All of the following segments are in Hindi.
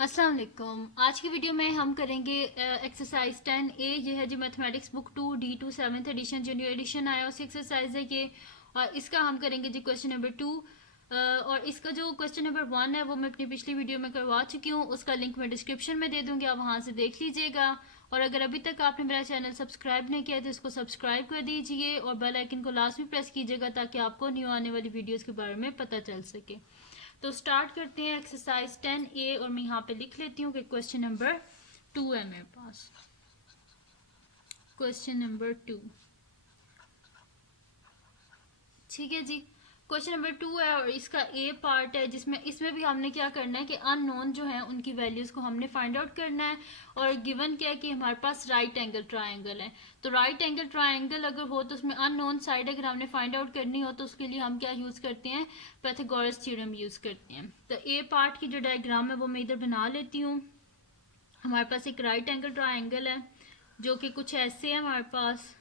अस्सलाम वालेकुम। आज की वीडियो में हम करेंगे एक्सरसाइज 10A। ये है जी mathematics book 2D2 7th edition जो न्यू एडिशन आया उसी एक्सरसाइज है ये। और इसका हम करेंगे जी क्वेश्चन नंबर 2। और इसका जो क्वेश्चन नंबर 1 है वो मैं अपनी पिछली वीडियो में करवा चुकी हूँ, उसका लिंक मैं डिस्क्रिप्शन में दे दूँगी, आप वहाँ से देख लीजिएगा। और अगर अभी तक आपने मेरा चैनल सब्सक्राइब नहीं किया तो इसको सब्सक्राइब कर दीजिए और बेल आइकन को लास्ट में प्रेस कीजिएगा ताकि आपको न्यू आने वाली वीडियोज़ के बारे में पता चल सके। तो स्टार्ट करते हैं एक्सरसाइज 10A और मैं यहाँ पे लिख लेती हूँ कि क्वेश्चन नंबर 2 है मेरे पास। क्वेश्चन नंबर 2, ठीक है जी। क्वेश्चन नंबर 2 है और इसका ए पार्ट है जिसमें इसमें भी हमने क्या करना है कि अननोन जो है उनकी वैल्यूज को हमने फाइंड आउट करना है। और गिवन क्या है कि हमारे पास राइट एंगल ट्रायंगल है। तो राइट एंगल ट्रायंगल अगर हो तो उसमें अननोन साइड अगर हमने फाइंड आउट करनी हो तो उसके लिए हम क्या यूज करते हैं, पाइथागोरस थ्योरम यूज करते हैं। तो ए पार्ट की जो डायग्राम है वो मैं इधर बना लेती हूँ। हमारे पास एक राइट एंगल ट्रायंगल है जो कि कुछ ऐसे है हमारे पास,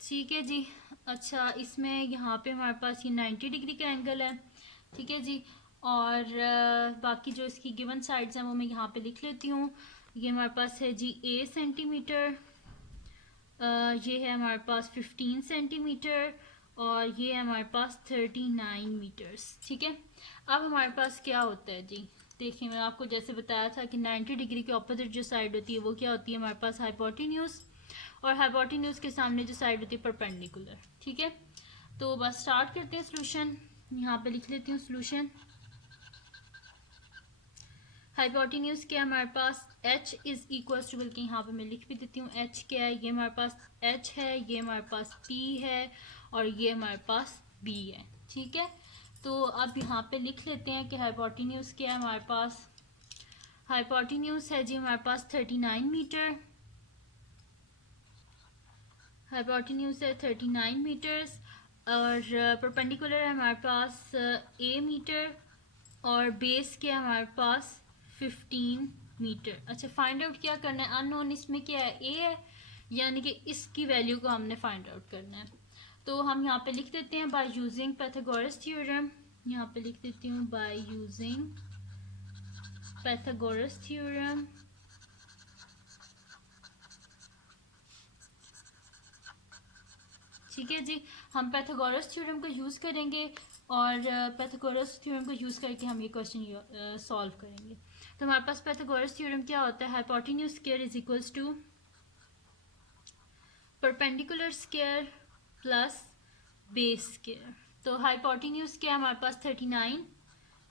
ठीक है जी। अच्छा, इसमें यहाँ पे हमारे पास ये 90 डिग्री का एंगल है, ठीक है जी। और बाकी जो इसकी गिवन साइड्स हैं वो मैं यहाँ पे लिख लेती हूँ। ये हमारे पास है जी A सेंटीमीटर, ये है हमारे पास 15 सेंटीमीटर और ये है हमारे पास 39 मीटर्स, ठीक है। अब हमारे पास क्या होता है जी, देखिए मैं आपको जैसे बताया था कि 90 डिग्री के ऑपोजिट जो साइड होती है वो क्या होती है हमारे पास, हाइपोटेन्यूज। और हाइपोटेन्यूज के सामने जो साइड होती है परपेंडिकुलर, ठीक है। तो बस स्टार्ट करते हैं सोल्यूशन। यहाँ पे लिख लेती हूँ सोल्यूशन। हाइपोटेन्यूज क्या है हमारे पास, h इज इक्वल टू, बल्कि यहाँ पे मैं लिख भी देती हूँ h क्या है, ये हमारे पास h है, ये हमारे पास p है और ये हमारे पास b है, ठीक है। तो अब यहाँ पे लिख लेते हैं कि हाइपोटेन्यूज क्या है हमारे पास। हाइपोटेन्यूज है जी हमारे पास 39 मीटर, हाइपोटेन्यूज है 39 मीटर्स। और परपेंडिकुलर है हमारे पास a मीटर और बेस क्या है हमारे पास 15 मीटर। अच्छा, फाइंड आउट क्या करना है, अननोन इसमें क्या है a है, यानी कि इसकी वैल्यू को हमने फाइंड आउट करना है। तो हम यहाँ पे लिख देते हैं बाय यूजिंग पाइथागोरस थ्योरम। यहाँ पे लिख देती हूँ बाय यूजिंग पाइथागोरस थ्योरम। ठीक है जी, हम पाइथागोरस थ्योरम को यूज़ करेंगे और पाइथागोरस थ्योरम को यूज़ करके हम ये क्वेश्चन सॉल्व करेंगे। तो हमारे पास पाइथागोरस थ्योरम क्या होता है, hypotenuse square is equals to perpendicular square plus base square. तो हाइपोटेन्यूज क्या है हमारे पास 39,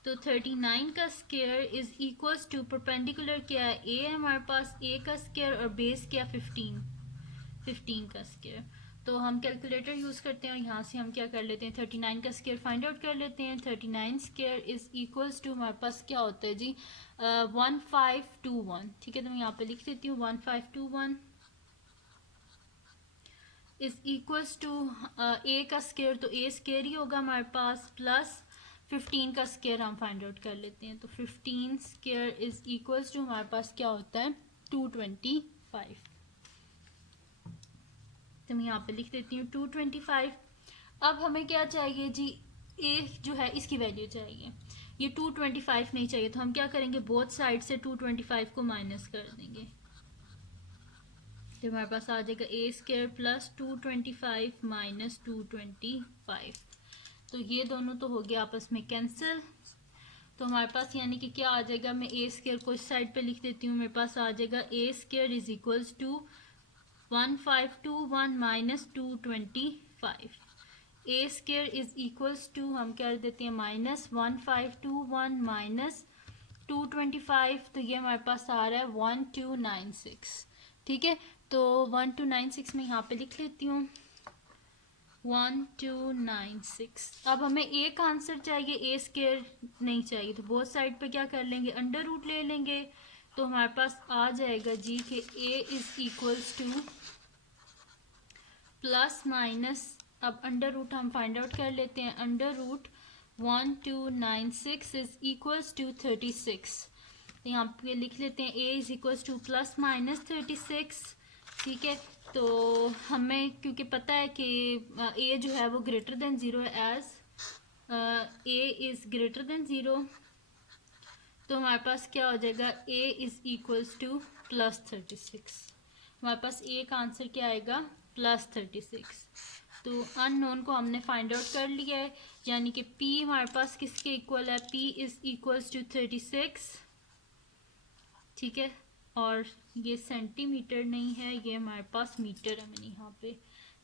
तो 39 का square is equals to perpendicular क्या है a है हमारे पास, a का स्क्वायर और बेस क्या 15 का स्क्वायर। तो हम कैलकुलेटर यूज़ करते हैं और यहाँ से हम क्या कर लेते हैं 39 का स्क्वायर फाइंड आउट कर लेते हैं। 39 स्क्वायर इज इक्वल्स टू हमारे पास क्या होता है जी 1521, ठीक है। तो मैं यहाँ पे लिख देती हूँ 1521 इज इक्वल्स टू ए का स्क्वायर, तो ए स्क्वायर ही होगा हमारे पास, प्लस 15 का स्क्वायर हम फाइंड आउट कर लेते हैं। तो 15 स्क्वायर इज इक्वल्स टू हमारे पास क्या होता है 225। तो मैं यहाँ पे लिख देती हूँ 225। अब हमें क्या चाहिए जी, ए जो है इसकी वैल्यू चाहिए, ये 225 नहीं चाहिए। तो हम क्या करेंगे, बोथ साइड से 225 को माइनस कर देंगे। तो हमारे पास आ जाएगा ए स्क्वायर प्लस 225 माइनस 225। तो ये दोनों तो हो गया आपस में कैंसिल। तो हमारे पास यानी कि क्या आ जाएगा, मैं ए स्क्वायर को इस साइड पे लिख देती हूँ, मेरे पास आ जाएगा A square is equals to 1521 minus 225। A square is equals to हम कर देते हैं माइनस 1521 माइनस 225, तो ये हमारे पास आ रहा है 1296, ठीक है। तो 1296 में यहाँ पे लिख लेती हूँ 1296। अब हमें ए का आंसर चाहिए, ए स्क्वायर नहीं चाहिए, तो बोथ साइड पे क्या कर लेंगे, अंडर रूट ले लेंगे। तो हमारे पास आ जाएगा जी कि A is equals to plus minus, अब अंडर रूट हम फाइंड आउट कर लेते हैं, under root 1296 is equals to 36। तो यहाँ पे लिख लेते हैं A is equals to plus minus 36, ठीक है। तो हमें क्योंकि पता है कि ए जो है वो ग्रेटर देन ज़ीरो है, as A is greater than zero, तो हमारे पास क्या हो जाएगा, a is equals to plus 36। हमारे पास a का आंसर क्या आएगा, प्लस 36। तो अननोन को हमने फाइंड आउट कर लिया है, यानी कि p हमारे पास किसके इक्वल है, p इज इक्वल्स टू 36, ठीक है। और ये सेंटीमीटर नहीं है, ये हमारे पास मीटर है, मैंने यहाँ पे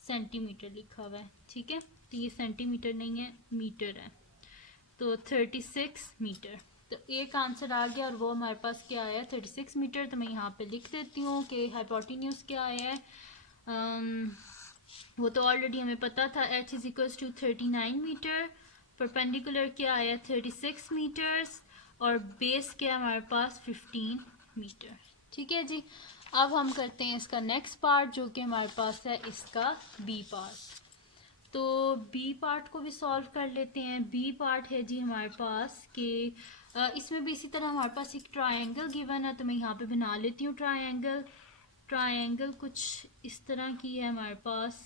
सेंटीमीटर लिखा हुआ है, ठीक है। तो ये सेंटीमीटर नहीं है, मीटर है। तो 36 मीटर, तो एक आंसर आ गया और वो हमारे पास क्या आया, 36 मीटर। तो मैं यहाँ पे लिख देती हूँ कि हाइपोटेन्यूज क्या आया है। वो तो ऑलरेडी हमें पता था, h is equals to 39 metre, perpendicular क्या आया 36 मीटर्स, और बेस क्या हमारे पास 15 मीटर, ठीक है जी। अब हम करते हैं इसका नेक्स्ट पार्ट, जो कि हमारे पास है इसका बी पार्ट। तो बी पार्ट को भी सॉल्व कर लेते हैं। बी पार्ट है जी हमारे पास कि इसमें भी इसी तरह हमारे पास एक ट्रायंगल गिवन है, तो मैं यहाँ पे बना लेती हूँ ट्रायंगल। ट्रायंगल कुछ इस तरह की है हमारे पास,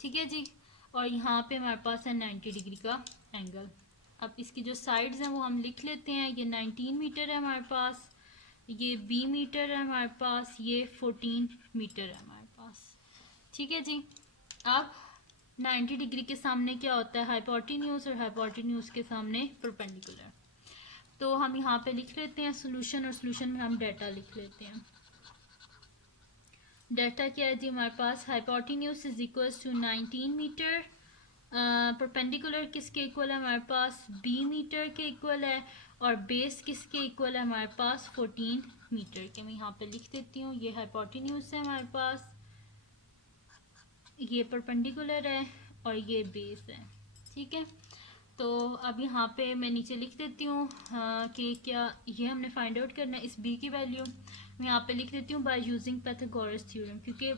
ठीक है जी। और यहाँ पे हमारे पास है 90 डिग्री का एंगल। अब इसकी जो साइड्स हैं वो हम लिख लेते हैं। ये 19 मीटर है हमारे पास, ये 20 मीटर है हमारे पास, ये 14 मीटर है हमारे पास, ठीक है जी। अब 90 डिग्री के सामने क्या होता है, हाइपोटेन्यूज, और हाइपोटेन्यूज के सामने परपेंडिकुलर। तो हम यहाँ पे लिख लेते हैं सोल्यूशन, और सोल्यूशन में हम डाटा लिख लेते हैं। डाटा क्या है जी हमारे पास, hypotenuse is equals to 19 metre, perpendicular किसके इक्वल है हमारे पास, b मीटर के इक्वल है, और बेस किसके इक्वल है हमारे पास, 14 मीटर के। मैं यहाँ पे लिख देती हूँ, ये हाइपोटेन्यूज है हमारे पास, ये परपेंडिकुलर है, और ये बेस है, ठीक है। तो अब यहाँ पे मैं नीचे लिख देती हूँ कि क्या ये हमने फाइंड आउट करना है इस b की वैल्यू। मैं यहाँ पे लिख देती हूँ बाय यूजिंग पाइथागोरस थ्योरम, क्योंकि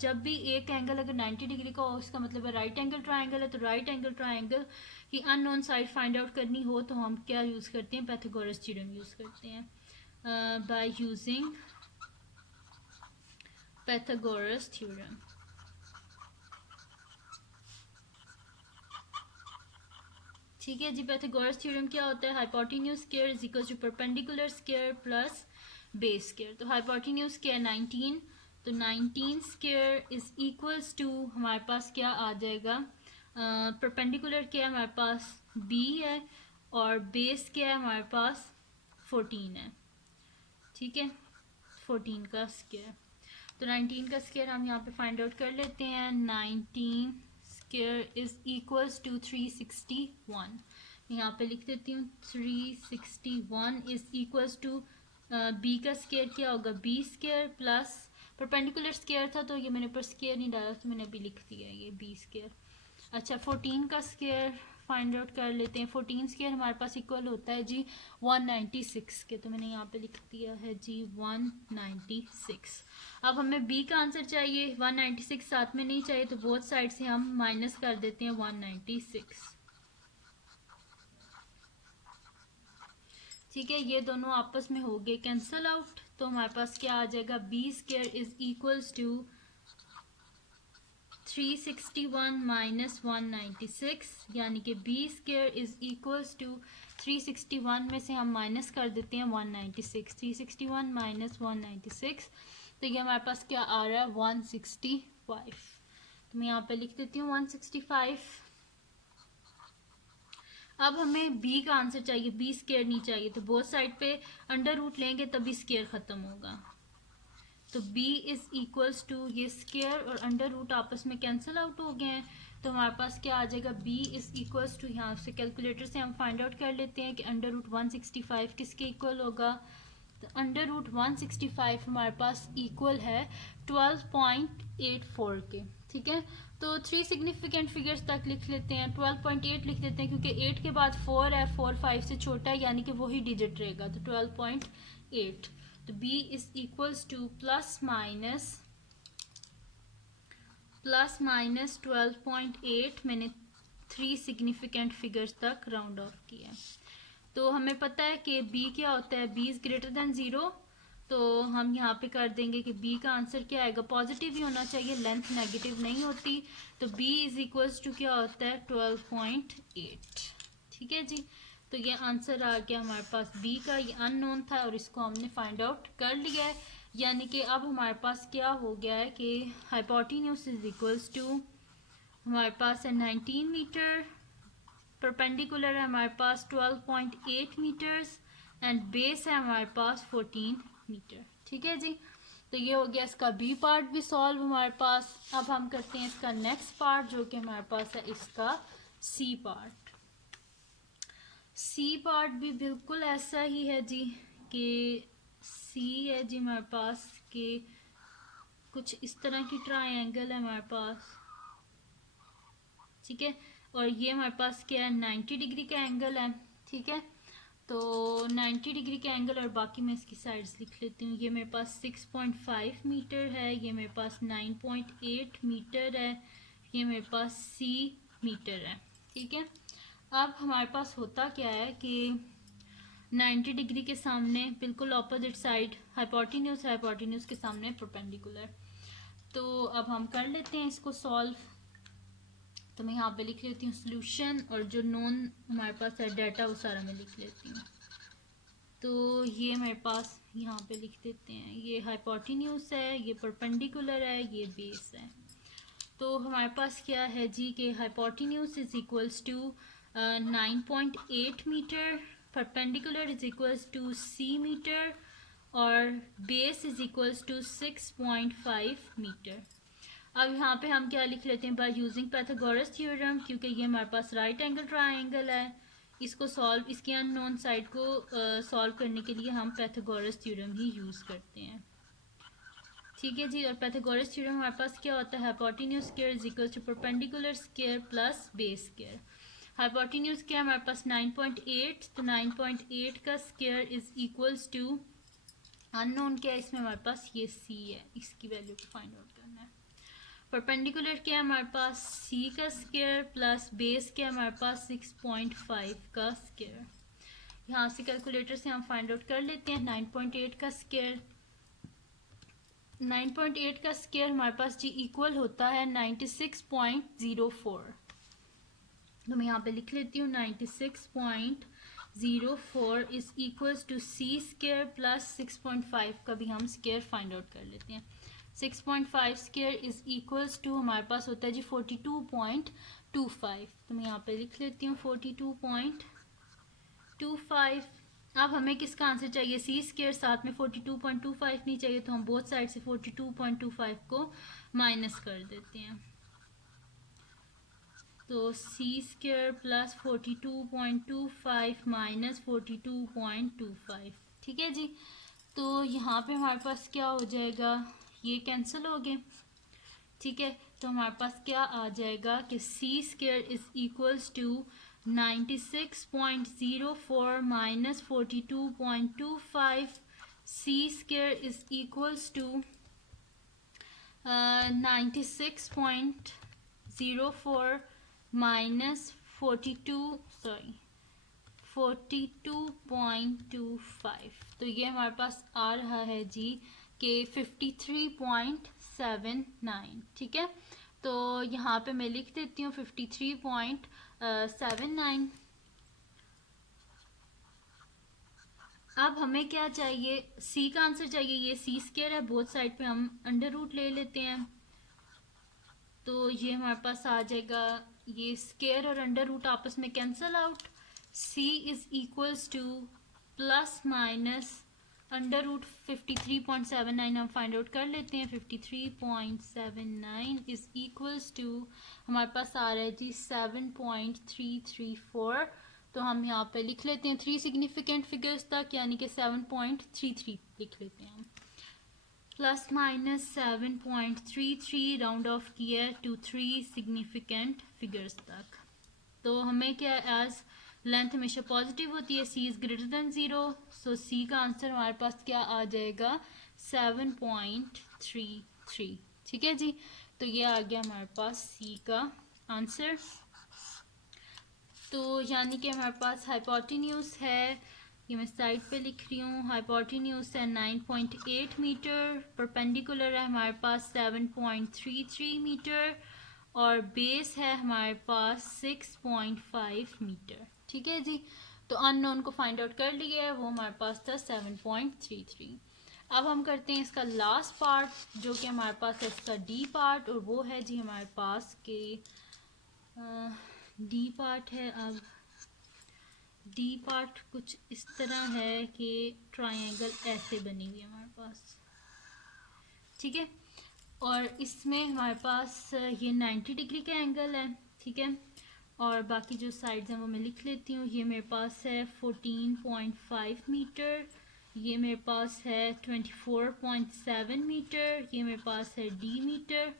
जब भी एक एंगल अगर 90 डिग्री का हो, इसका मतलब है राइट एंगल ट्राइंगल है, तो राइट एंगल ट्राइंगल की अननोन साइड फाइंड आउट करनी हो तो हम क्या यूज़ करते हैं, पाइथागोरस थ्योरम यूज़ करते हैं, बाय यूजिंग पाइथागोरस थ्योरम, ठीक है जी। पाइथागोरस थ्योरम क्या होता है, hypotenuse square is equal to perpendicular square plus base square. तो हाइपोटेन्यूज क्या है 19, तो 19 स्क्वायर इज इक्वल्स टू हमारे पास क्या आ जाएगा, परपेंडिकुलर क्या है हमारे पास b है, और बेस क्या है हमारे पास 14 है, ठीक है, 14 का स्क्वायर। तो 19 का स्क्वायर हम यहाँ पे फाइंड आउट कर लेते हैं। 19 स्क्वायर इज इक्वल्स टू 361, यहाँ पे लिख देती हूँ 361 इज इक्वल्स टू बी का स्क्वायर क्या होगा, B square plus perpendicular square था तो ये मैंने पर स्क्वायर नहीं डाला, तो मैंने अभी लिख दिया ये बी स्क्वायर। अच्छा 14 का स्क्वायर फाइंड आउट कर लेते हैं। 14 स्क्वायर हमारे पास इक्वल होता है जी 196 के, तो मैंने यहाँ पे लिख दिया है जी 196। अब हमें b का आंसर चाहिए, 196 साथ में नहीं चाहिए, तो बोथ साइड से हम माइनस कर देते हैं 196, ठीक है। ये दोनों आपस में हो गए कैंसल आउट, तो हमारे पास क्या आ जाएगा, b square is equals to 361 minus 196, यानी कि b square is equals to 361 में से हम माइनस कर देते हैं 196, 361 माइनस 196, तो ये हमारे पास क्या आ रहा है 165। तो मैं यहाँ पे लिख देती हूँ 165। अब हमें b का आंसर चाहिए, b स्क्वायर नहीं चाहिए, तो बोथ साइड पे अंडर रूट लेंगे तभी स्क्वायर खत्म होगा। तो b इज इक्वल्स टू ये स्क्वायर और अंडर रूट आपस में कैंसिल आउट हो गए हैं, तो हमारे पास क्या आ जाएगा, b इज इक्वल्स टू, यहाँ से कैलकुलेटर से हम फाइंड आउट कर लेते हैं कि अंडर रूट 165 किसके इक्वल होगा। तो अंडर रूट 165 हमारे पास इक्वल है 12.84 के, ठीक है। तो 3 सिग्निफिकेंट फिगर्स तक लिख लेते हैं, 12.8 लिख देते हैं क्योंकि 8 के बाद 4 है, 4 5 से छोटा है, यानी कि वही डिजिट रहेगा, तो 12.8। तो b is equals to plus minus 12.8, मैंने 3 सिग्निफिकेंट फिगर्स तक राउंड ऑफ किया। तो हमें पता है कि b क्या होता है, b इज ग्रेटर देन 0, तो हम यहाँ पे कर देंगे कि b का आंसर क्या आएगा, पॉजिटिव ही होना चाहिए, लेंथ नेगेटिव नहीं होती, तो b इज इक्वल्स टू क्या होता है 12.8, ठीक है जी। तो ये आंसर आ गया हमारे पास बी का, ये अननोन था और इसको हमने फाइंड आउट कर लिया है। यानी कि अब हमारे पास क्या हो गया है कि हाइपोटेन्यूज इज इक्वल्स टू हमारे पास है 19 मीटर, परपेंडिकुलर है हमारे पास 12.8 मीटर्स एंड बेस है हमारे पास 14 मीटर। ठीक है जी। तो ये हो गया इसका बी पार्ट भी सॉल्व हमारे पास। अब हम करते हैं इसका नेक्स्ट पार्ट जो कि हमारे पास है इसका सी पार्ट। सी पार्ट भी बिल्कुल ऐसा ही है जी कि सी है जी हमारे पास कि कुछ इस तरह की ट्रायंगल है हमारे पास, ठीक है। और ये हमारे पास क्या है 90 डिग्री का एंगल है, ठीक है। तो 90 डिग्री का एंगल और बाकी मैं इसकी साइड्स लिख लेती हूँ। ये मेरे पास 6.5 मीटर है, ये मेरे पास 9.8 मीटर है, ये मेरे पास सी मीटर है, ठीक है। अब हमारे पास होता क्या है कि 90 डिग्री के सामने बिल्कुल ऑपोजिट साइड हाइपोटेन्यूज के सामने परपेंडिकुलर। तो अब हम कर लेते हैं इसको सॉल्व। तो मैं यहाँ पे लिख लेती हूँ सोल्यूशन और जो नॉन हमारे पास है डाटा वो सारा मैं लिख लेती हूँ। तो ये मेरे पास यहाँ पे लिख देते हैं, ये हाइपोटेन्यूज है, ये परपेंडिकुलर है, ये बेस है। तो हमारे पास क्या है जी कि hypotenuse is equals to 9.8 metre, perpendicular is equals to C metre और base is equals to 6.5 metre. अब यहाँ पे हम क्या लिख लेते हैं बाय यूजिंग पाइथागोरस थ्योरम, क्योंकि ये हमारे पास राइट एंगल ट्रायंगल है। इसको सॉल्व, इसके अननोन साइड को सॉल्व करने के लिए हम पाइथागोरस थ्योरम ही यूज़ करते हैं, ठीक है जी। और पाइथागोरस थ्योरम हमारे पास क्या होता है, hypotenuse square is equal to perpendicular square plus base square. Hypotenuse क्या है हमारे पास 9.8, तो 9.8 का square is equals to unknown क्या है इसमें हमारे पास ये सी है, इसकी वैल्यू को फाइंड आउट करना है। परपेंडिकुलर क्या है हमारे पास सी का स्क्वायर प्लस बेस क्या है हमारे पास 6.5 का स्क्वायर। यहाँ से कैलकुलेटर से हम फाइंड आउट कर लेते हैं 9.8 का स्क्वायर। 9.8 का स्क्वायर हमारे पास जी इक्वल होता है 96.04। तो मैं यहाँ पे लिख लेती हूँ 96.04 is equals to C square plus 6.5 का भी हम स्क्वायर फाइंड आउट कर लेते हैं। 6.5 स्क्वायर इज इक्वल्स टू हमारे पास होता है जी 42.25। तो मैं यहाँ पे लिख लेती हूँ 42.25। अब हमें किसका आंसर चाहिए, सी स्क्वायर, साथ में 42.25 नहीं चाहिए, तो हम बोथ साइड से 42.25 को माइनस कर देते हैं। तो सी स्क्वायर प्लस 42.25 माइनस 42.25, ठीक है जी। तो यहाँ पे हमारे पास क्या हो जाएगा, ये कैंसिल हो गए, ठीक है। तो हमारे पास क्या आ जाएगा कि C square is equals to 96.04 minus 42.25, C square is equals to 96.04 minus 42.25। तो ये हमारे पास आ रहा है जी कि 53.79, ठीक है। तो यहाँ पे मैं लिख देती हूँ 53.79। अब हमें क्या चाहिए, सी का आंसर चाहिए, ये सी स्क्वायर है, बोथ साइड पे हम अंडर रूट ले लेते हैं। तो ये हमारे पास आ जाएगा, ये स्क्वायर और अंडर रूट आपस में cancel out. C is equals to plus minus under root 53.79 हम फाइंड आउट कर लेते हैं। 53.79 इज इक्वल्स टू हमारे पास आ रहा है जी 7.334। तो हम यहाँ पे लिख लेते हैं 3 सिग्निफिकेंट फिगर्स तक, यानी कि 7.33 लिख लेते हैं। प्लस माइनस 7.33 राउंड ऑफ किया टू 3 सिग्निफिकेंट फिगर्स तक। तो हमें क्या एज लेंथ हमेशा पॉजिटिव होती है, सी इज ग्रेटर देन 0, सो सी का आंसर हमारे पास क्या आ जाएगा 7.33, ठीक है जी। तो ये आ गया हमारे पास सी का आंसर। तो यानी कि हमारे पास हाइपोटेन्यूज है, ये मैं साइड पे लिख रही हूँ, हाइपोटेन्यूज है 9.8 मीटर, परपेंडिकुलर है हमारे पास 7.33 मीटर और बेस है हमारे पास 6.5 मीटर। ठीक है जी, तो अननोन को फाइंड आउट कर लिया है, वो हमारे पास था 7.33। अब हम करते हैं इसका लास्ट पार्ट जो कि हमारे पास है इसका डी पार्ट, और वो है जी हमारे पास के डी पार्ट है। अब डी पार्ट कुछ इस तरह है कि ट्रायंगल ऐसे बनी हुई है हमारे पास। ठीक है, और इसमें हमारे पास ये 90 डिग्री का एंगल है। ठीक है, और बाकी जो साइड्स हैं वो मैं लिख लेती हूँ। ये मेरे पास है 14.5 मीटर, ये मेरे पास है 24.7 मीटर, ये मेरे पास है डी मीटर।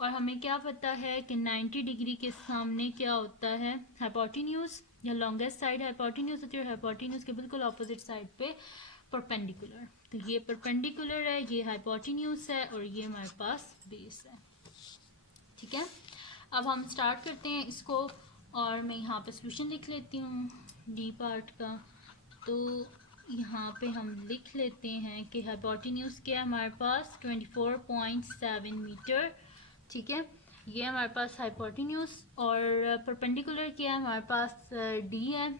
और हमें क्या पता है कि 90 डिग्री के सामने क्या होता है, हाइपोटेन्यूज या लॉन्गेस्ट साइड हाइपोटेन्यूज होती है, और हाइपोटेन्यूज के बिल्कुल ऑपोजिट साइड पे परपेंडिकुलर। तो ये परपेंडिकुलर है, ये हाइपोटेन्यूज है, और ये हमारे पास बेस है। ठीक है, अब हम स्टार्ट करते हैं इसको, और मैं यहाँ पे सोल्यूशन लिख लेती हूँ डी पार्ट का। तो यहाँ पे हम लिख लेते हैं कि हाइपोटेन्यूज क्या है हमारे पास 24.7 मीटर। ठीक है, ये हमारे पास हाइपोटेन्यूज, और परपेंडिकुलर क्या है हमारे पास डी है,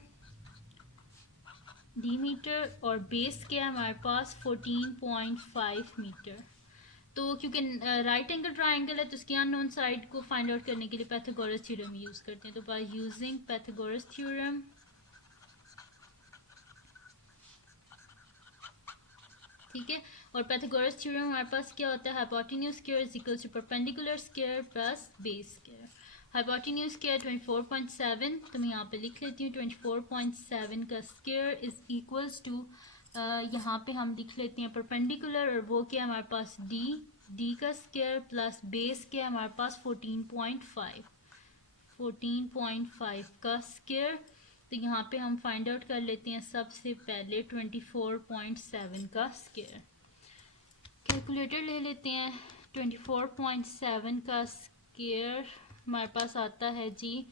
डी मीटर, और बेस क्या है हमारे पास 14.5 मीटर। तो क्योंकि राइट एंगल ट्रायंगल है तो उसकी अननोन साइड को फाइंड आउट करने के लिए पाइथागोरस थ्योरम यूज करते हैं। तो बाय यूजिंग पाइथागोरस थ्योरम, ठीक है, और पाइथागोरस थ्योरम हमारे पास क्या होता है, hypotenuse square is equal to perpendicular square plus base square. Hypotenuse square 24.7, तो मैं यहाँ पे लिख लेती हूँ 24.7 का स्क्वायर इज इक्वल्स टू, यहाँ पे हम लिख लेते हैं परपेंडिकुलर, और वो क्या है हमारे पास डी का स्क्वायर प्लस बेस क्या है हमारे पास 14.5 का स्क्वायर। तो यहाँ पे हम फाइंड आउट कर लेते हैं सबसे पहले 24.7 का स्क्वायर। कैलकुलेटर ले लेते हैं। 24.7 का स्क्वायर हमारे पास आता है जी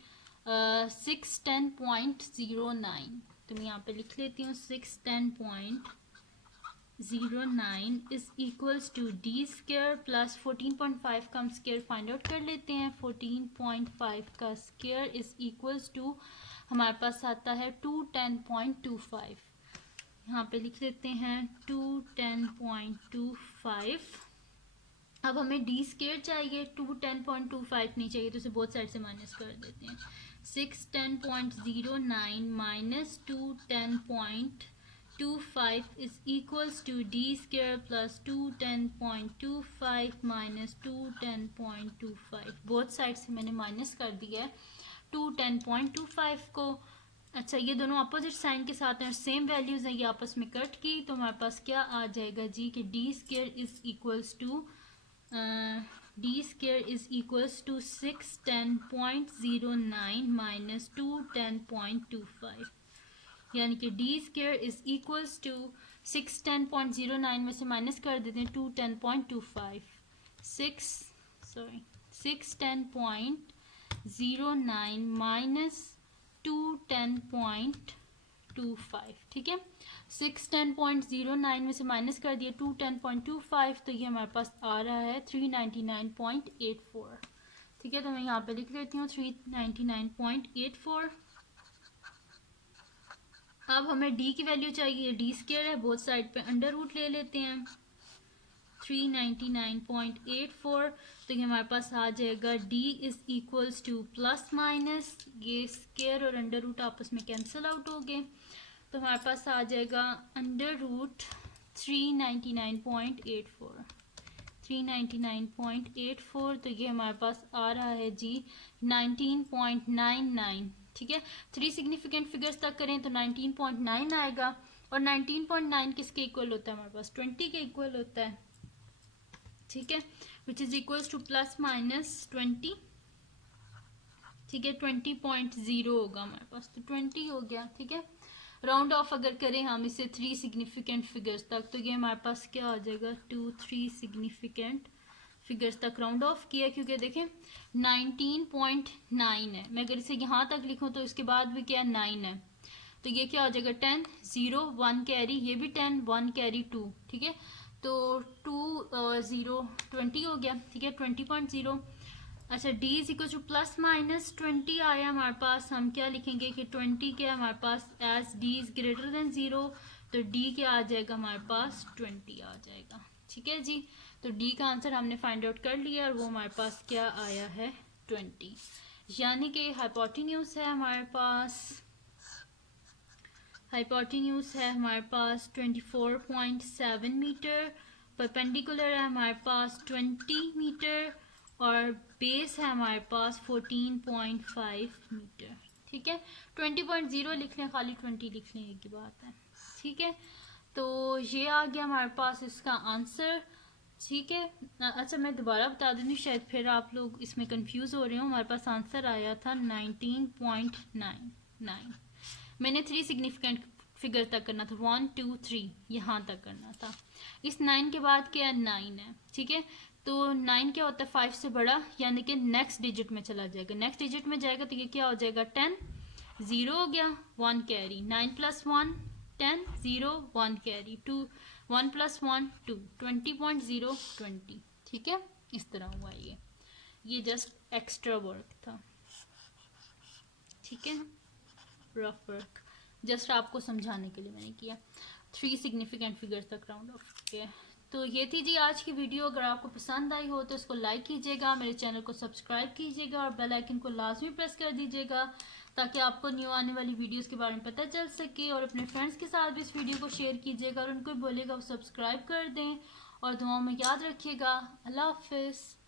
610.09। तो मैं यहाँ पे लिख लेती हूँ 610.09 is equals to D square plus 14.5 का हम स्क्वायर फाइंड आउट कर लेते हैं। 14.5 का स्क्वायर इज इक्वल्स टू हमारे पास आता है 210.25। यहाँ पे लिख लेते हैं 210.25। अब हमें डी स्क्वायर चाहिए, 210.25 नहीं चाहिए, तो उसे बोथ साइड से माइनस कर देते हैं। 610.09 minus 210.25 is equals to D square plus 210.25 minus 210.25। Both side से मैंने माइनस कर दिया है 210.25 को। अच्छा, ये दोनों अपोजिट साइन के साथ हैं और सेम वैल्यूज हैं, ये आपस में कट की, तो हमारे पास क्या आ जाएगा जी कि D square is equals to 610.09 minus 210.25, यानी कि D square is equals to 610.09 में से माइनस कर देते हैं 210.25, 610.09 माइनस 210.25। ठीक है, 610.09 में से माइनस कर दिया 210.25, तो ये हमारे पास आ रहा है 399.84। ठीक है, तो मैं यहाँ पे लिख लेती हूँ 399.84। अब हमें डी की वैल्यू चाहिए, डी स्क्वायर है, बोथ साइड पे अंडर रूट ले लेते हैं 399.84। तो ये हमारे पास आ जाएगा D is equals to plus minus, ये स्क्वायर और अंडर रूट आपस में कैंसिल आउट हो गए, तो हमारे पास आ जाएगा अंडर रूट 399.84। 399.84, तो ये हमारे पास आ रहा है जी 19.99। ठीक है, 3 सिग्निफिकेंट फिगर्स तक करें तो 19.9 आएगा, और 19.9 किसके इक्वल होता है हमारे पास 20 के इक्वल होता है। ठीक है, which is equals to plus minus 20। ठीक है, 20.0 होगा हमारे पास, तो 20 हो गया। ठीक है, राउंड ऑफ अगर करें हम इसे 3 सिग्निफिकेंट फिगर्स तक, तो ये हमारे पास क्या आ जाएगा 3 सिग्निफिकेंट फिगर्स तक राउंड ऑफ किया, क्योंकि देखें 19.9 है, मैं अगर इसे यहाँ तक लिखूँ तो इसके बाद भी क्या 9 है, तो ये क्या हो जाएगा 10, 0, 1 कैरी, ये भी 10, 1 कैरी 2। ठीक है, तो 2 0 20 हो गया। ठीक है, 20.0 अच्छा d is equal to plus minus 20 आया हमारे पास। हम क्या लिखेंगे कि 20 क्या है हमारे पास, as d is greater than 0, तो d क्या आ जाएगा हमारे पास 20 आ जाएगा। ठीक है जी, तो d का आंसर हमने फाइंड आउट कर लिया और वो हमारे पास क्या आया है 20। यानी कि हाइपोटेन्यूज है हमारे पास, हाइपोटेन्यूज है हमारे पास 24.7 मीटर, परपेंडिकुलर है हमारे पास 20 मीटर और बेस है हमारे पास 14.5 मीटर। ठीक है, 20.0 लिख लें, खाली 20 लिख लें, एक ही बात है। ठीक है, तो ये आ गया हमारे पास इसका आंसर। ठीक है, अच्छा मैं दोबारा बता दूँ, शायद फिर आप लोग इसमें कंफ्यूज हो रहे हो। हमारे पास आंसर आया था 19.99। मैंने 3 सिग्निफिकेंट फिगर तक करना था, 1 2 3 यहाँ तक करना था। इस 9 के बाद क्या 9 है। ठीक है, तो 9 क्या होता है 5 से बड़ा, यानी कि नेक्स्ट डिजिट में चला जाएगा। नेक्स्ट डिजिट में जाएगा तो ये क्या हो जाएगा 10, 0 हो गया, 1 कैरी, 9 प्लस 1 10, 0 1 कैरी, 2 1 प्लस 1 2, 20.0 20। ठीक है, इस तरह हुआ ये जस्ट एक्स्ट्रा वर्क था। ठीक है, रफ वर्क जस्ट आपको समझाने के लिए मैंने किया। 3 सिग्निफिकेंट फिगर्स तक राउंड ऑफ किया। तो ये थी जी आज की वीडियो। अगर आपको पसंद आई हो तो इसको लाइक कीजिएगा, मेरे चैनल को सब्सक्राइब कीजिएगा और बेल आइकन को लाजमी प्रेस कर दीजिएगा ताकि आपको न्यू आने वाली वीडियोस के बारे में पता चल सके। और अपने फ्रेंड्स के साथ भी इस वीडियो को शेयर कीजिएगा और उनको बोलिएगा वो सब्सक्राइब कर दें। और दुआओं में याद रखिएगा। अल्लाह हाफिज़।